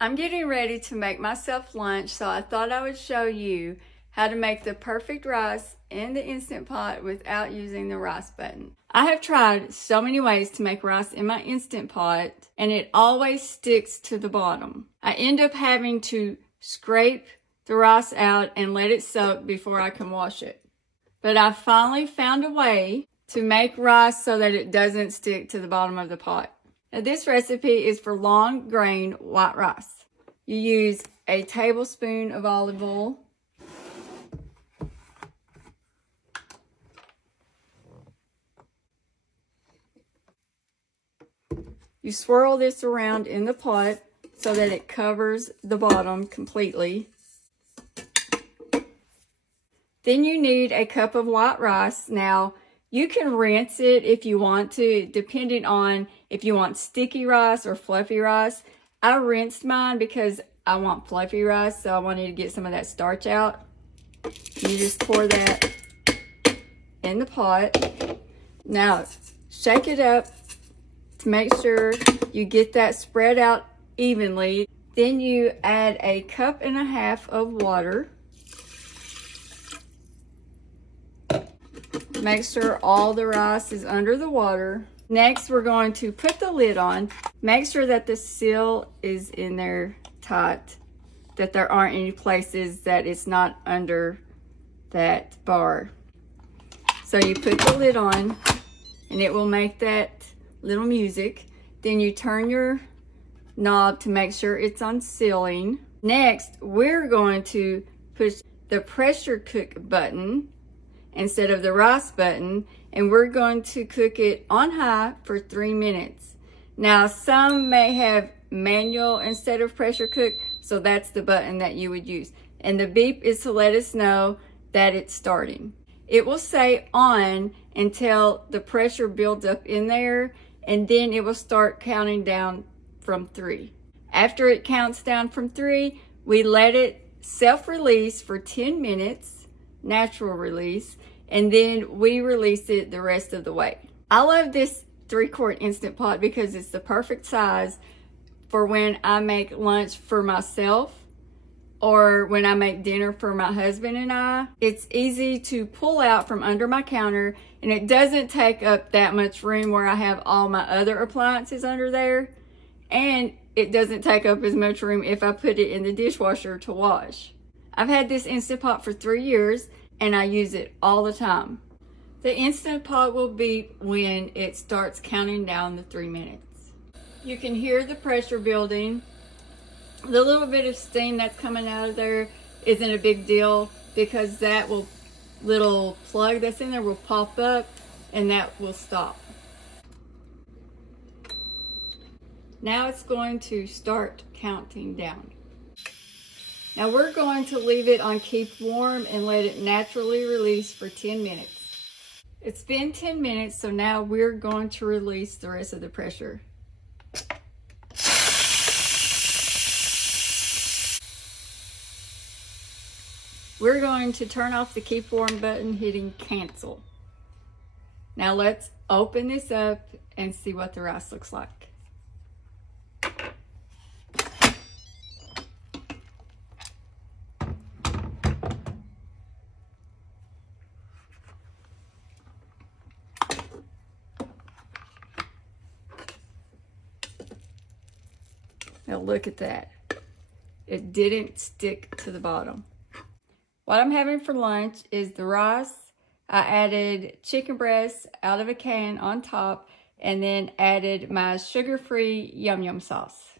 I'm getting ready to make myself lunch, so I thought I would show you how to make the perfect rice in the Instant Pot without using the rice button. I have tried so many ways to make rice in my Instant Pot, and it always sticks to the bottom. I end up having to scrape the rice out and let it soak before I can wash it. But I finally found a way to make rice so that it doesn't stick to the bottom of the pot. Now this recipe is for long grain white rice. You use a tablespoon of olive oil, you swirl this around in the pot so that it covers the bottom completely. Then you need a cup of white rice. Now, you can rinse it if you want to, depending on if you want sticky rice or fluffy rice. I rinsed mine because I want fluffy rice, so I wanted to get some of that starch out. You just pour that in the pot. Now, shake it up to make sure you get that spread out evenly. Then you add a cup and a half of water. Make sure all the rice is under the water. Next, we're going to put the lid on. Make sure that the seal is in there tight, that there aren't any places that it's not under that bar. So you put the lid on and it will make that little music. Then you turn your knob to make sure it's on sealing. Next, we're going to push the pressure cook button instead of the rice button, and we're going to cook it on high for 3 minutes. Now, some may have manual instead of pressure cook, so that's the button that you would use. And the beep is to let us know that it's starting. It will say on until the pressure builds up in there, and then it will start counting down from 3. After it counts down from 3, we let it self-release for 10 minutes, natural release, and then we release it the rest of the way. I love this 3-quart Instant Pot because it's the perfect size for when I make lunch for myself or when I make dinner for my husband and I. It's easy to pull out from under my counter, and it doesn't take up that much room where I have all my other appliances under there, and it doesn't take up as much room if I put it in the dishwasher to wash. I've had this Instant Pot for 3 years, and I use it all the time. The Instant Pot will beep when it starts counting down the 3 minutes. You can hear the pressure building. The little bit of steam that's coming out of there isn't a big deal because that little plug that's in there will pop up and that will stop. Now it's going to start counting down. Now we're going to leave it on keep warm and let it naturally release for 10 minutes. It's been 10 minutes, so now we're going to release the rest of the pressure. We're going to turn off the keep warm button, hitting cancel. Now let's open this up and see what the rice looks like. Now look at that. It didn't stick to the bottom. What I'm having for lunch is the rice. I added chicken breast out of a can on top and then added my sugar-free yum yum sauce.